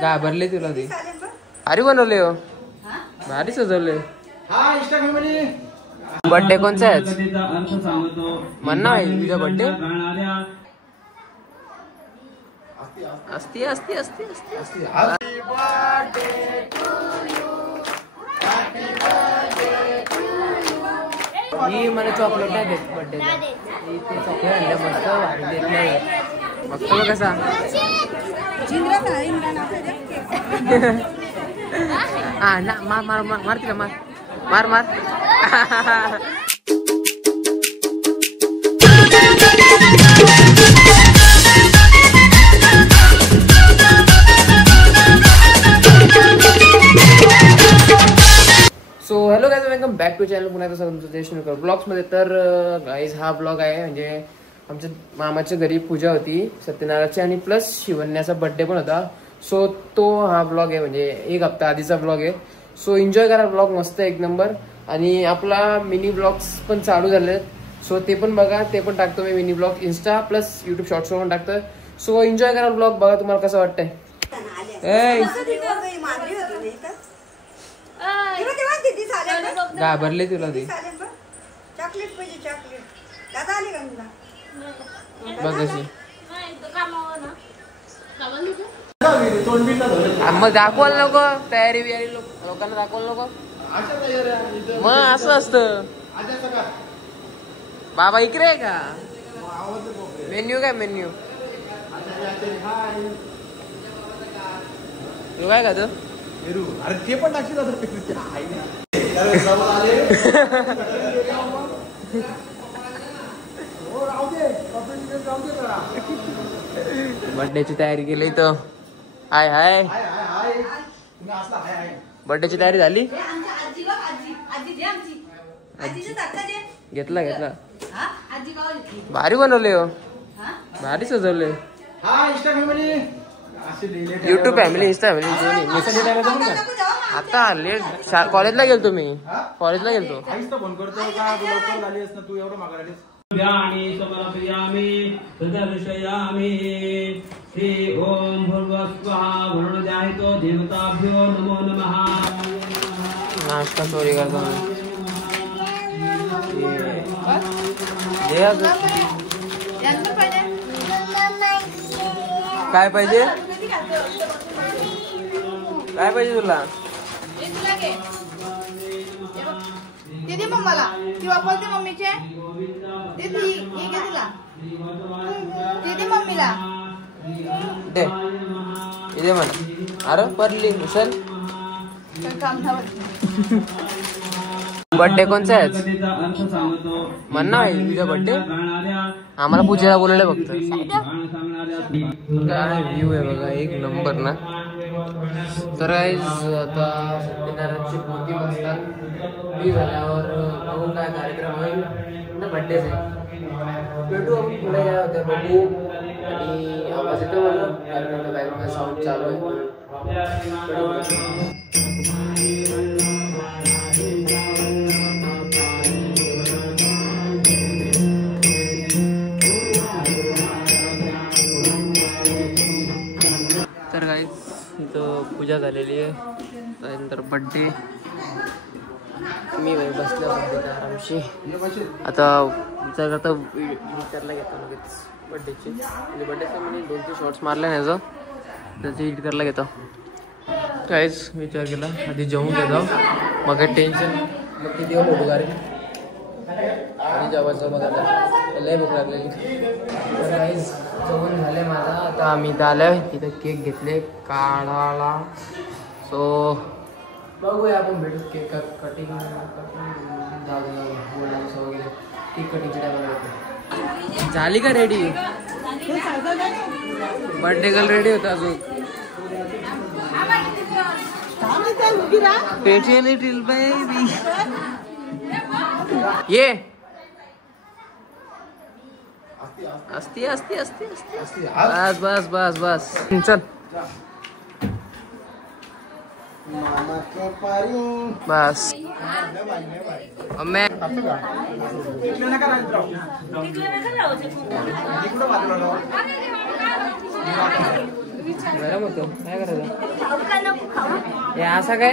घाबरले तुला ते. भारी बनवले हो, भारी सजवले. बर्थडे कोणचा आहे म्हण ना तुझा बर्थडे. असती असती असती असती. ही मला चॉकलेट नाही देत बर्थडे. ते चॉकलेट आणलं मस्त भारी देत नाही. बघतो कसा हा ना. मार मार मार मार तिला मार मार मार. So hello guys, welcome back to channel. पुन्हा एकदा तुमचं जयश्रीकर ब्लॉग्समध्ये. तर गाईज हा ब्लॉग आहे म्हणजे आमच्या मामाच्या घरी पूजा होती सत्यनारायणची आणि प्लस शिवण्याचा बर्थडे पण होता. सो तो हा ब्लॉग आहे म्हणजे एक हप्ता आधीचा ब्लॉग आहे. सो एन्जॉय करा ब्लॉग, मस्त एक नंबर. आणि आपला मिनी ब्लॉग्स पण चालू झाले, सो ते पण बघा. ते पण टाकतो मी mini blog insta plus YouTube शॉर्ट्सवर पण टाकतो. सो एन्जॉय करा ब्लॉग, बघा तुम्हाला कसं वाटतंय. घाबरले तुला ते. चॉकलेट पाहिजे, चॉकलेट. दादा आले का तुला? बघ कशी मग दाखवायला नको. तयारी बियारी लोकांना दाखवायला नको. मग असं असतं. बाबा इकडे आहे का? मेन्यू काय मेन्यू तू काय का तू? अरे ते पण टाकशील बर्थडेची तयारी केली तर. हाय हाय, बर्थडेची तयारी झाली. घेतला घेतला. भारी बनवले हो, भारी सजवले. YouTube family Insta family. आता लेट कॉलेजला गेलतो मी, कॉलेजला गेलतो. फोन करतो का तू लवकर झाली असं तू एवढं मागायला. श्री ओम भूर्भुवस्सुः वरुणध्यायतो देवताभ्यो नमो नमः. नाश्ता चोरी करतो काय पाहिजे, काय पाहिजे तुला? ते दे मम्माला, ती वापरते मम्मीचे. ते ती हे घे तुला, ते दे मम्मीला. दे इथे म्हणा. अरे परली उचल. बर्थडे कोणचा आहे म्हण ना तुझा बर्थडे. आम्हाला पूजेला बोलवलं फक्त. काय व्ह्यू आहे बघा, एक नंबर ना. तर आता सत्यनारायणची मूर्ती बसतात. मी झाल्यावर बघू काय कार्यक्रम होईल. बर्थडेच आहे. भेटू आपण पुढे काय होतं बघू. आणि आवाज येतो मला कारण बॅकग्राऊंड साऊंड चालू आहे. तर गाईज इथं पूजा झालेली आहे. त्यानंतर बड्डे मी बसल्या बड्डेचा आरामशी. आता विचार करता विचारला घेतो लगेच बड्डेची. म्हणजे बड्डेचं म्हणजे 2-3 शॉर्ट्स मारले नाही जो त्याची एडिट करायला घेतो. काहीच विचार केला आधी जेवून घेतो मग टेन्शन. मग किती फोटो काढेल आणि जेवायचं बघा लय भूक लागलेली. काहीच जेवण झाले माझा. आता आम्ही इथं आलोय, तिथं केक घेतले काढायला. सो बघूया आपण भेटू. केक कटिंग बोलायचं वगैरे. केक कटिंगच्या टायमाला भेटू. झाली का रेडी? बर्थडे गर्ल रेडी होता अजून. ये असती असती असती असती. बस बस बस बस चल बस. गरम होतो काय करायचं हे असा काय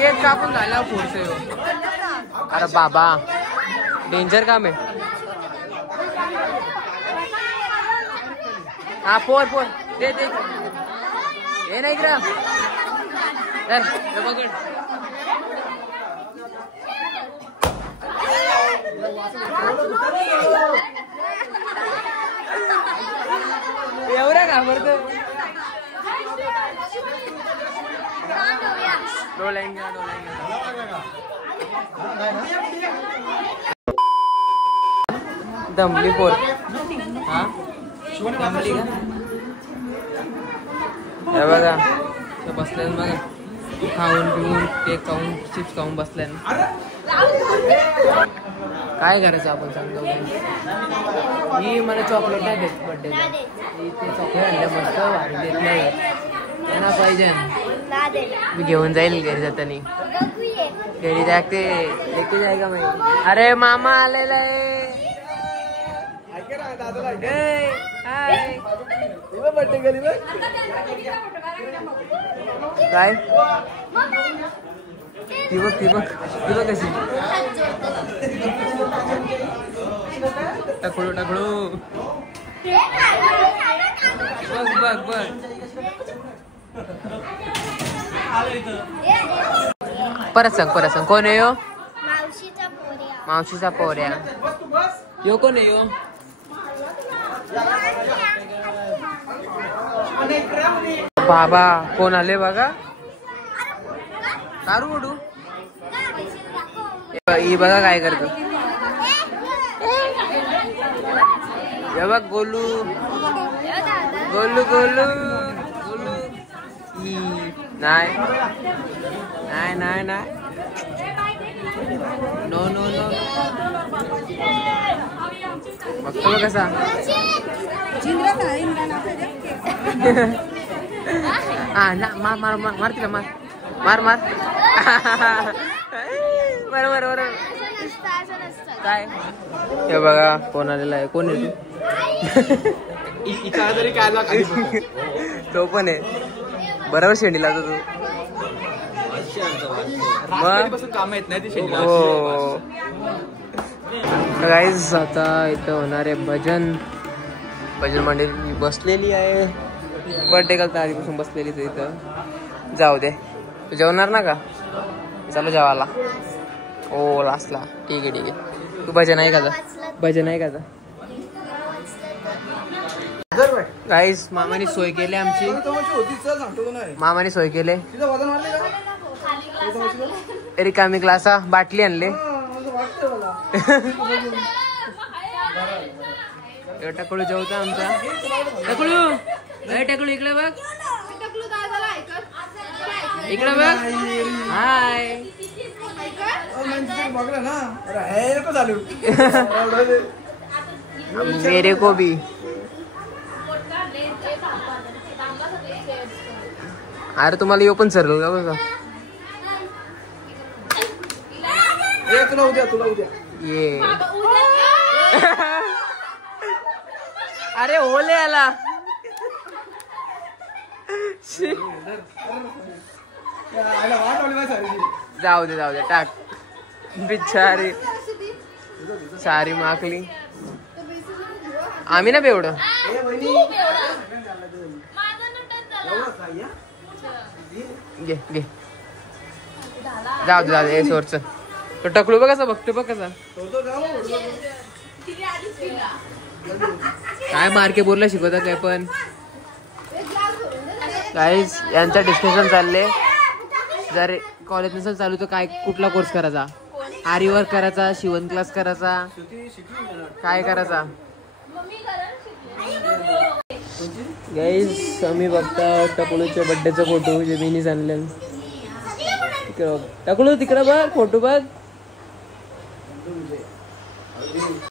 केक कापून झाला पुढचे अरे बाबा डेंजर काम आहे हा पोर पोर दे दे हे नाही का पकड एवढ्या घाबरतो डोलायंगा दमली पोर हा दमली का हे बघा बसले बघा खाऊन पिऊन केक खाऊन चिप्स खाऊन बसले काय करायचं आपण सांगतो ही मला चॉकलेट नाही देत बर्थडेला ते चॉकलेट आणलं मस्त भारी देत नाही त्यांना पाहिजे मी घेऊन जाईल घरी जातानी घरी जाते लेके जायगा मी अरे मामा आलेला आहे काय ती बघ कशी टकळू बघ परत सांग कोण आहे यो मावशीचा पोऱ्या यो कोण आहे यो बाबा कोण आले बघा कारू उडू ही बघा काय करतो हे बघ गोलू नाही नो बघतो कसा हा ना मार तिला मार बरोबर काय हे बघा कोण आलेला आहे कोण आहे तो पण आहे बरोबर शेंडी लागतो तू काम येत नाही गाईज आता इथं होणार आहे भजन मंडळी बसलेली आहे बर्थडे करता आधीपासून बसलेलीच इथं जाऊ दे तू जेवणार ना का चालू जेवायला ओ लास्टला ठीक आहे तू भजन आहे का गाईज मामाने सोय केली आमची मामाने सोय केले रिकामी ग्लासा बाटली आणले टकळू जेवतो आमचा टकळू इकडे बघ हाय मेरे को भी अरे तुम्हाला यो पण सरल का बघा तुला उद्या ये अरे ओले आला जाऊ दे टाक बिचारी सारी माकली आम्ही ना बेवडं घे जाऊ दे सोरच तो टकलू बघ कसा बघतो बघ कसा काय मार्के बोलला शिकवता काय पण गाईज यांचं डिस्कशन चालले जर कॉलेज नसेल चालू तर काय कुठला कोर्स करायचा आरी वर्क करायचा शिवण क्लास करायचा काय करायचा गाईज आम्ही बघता टकलूच्या बर्थडेचा फोटो जे मीनी आणले टकलू तिकडं बघ फोटो बघ तुझे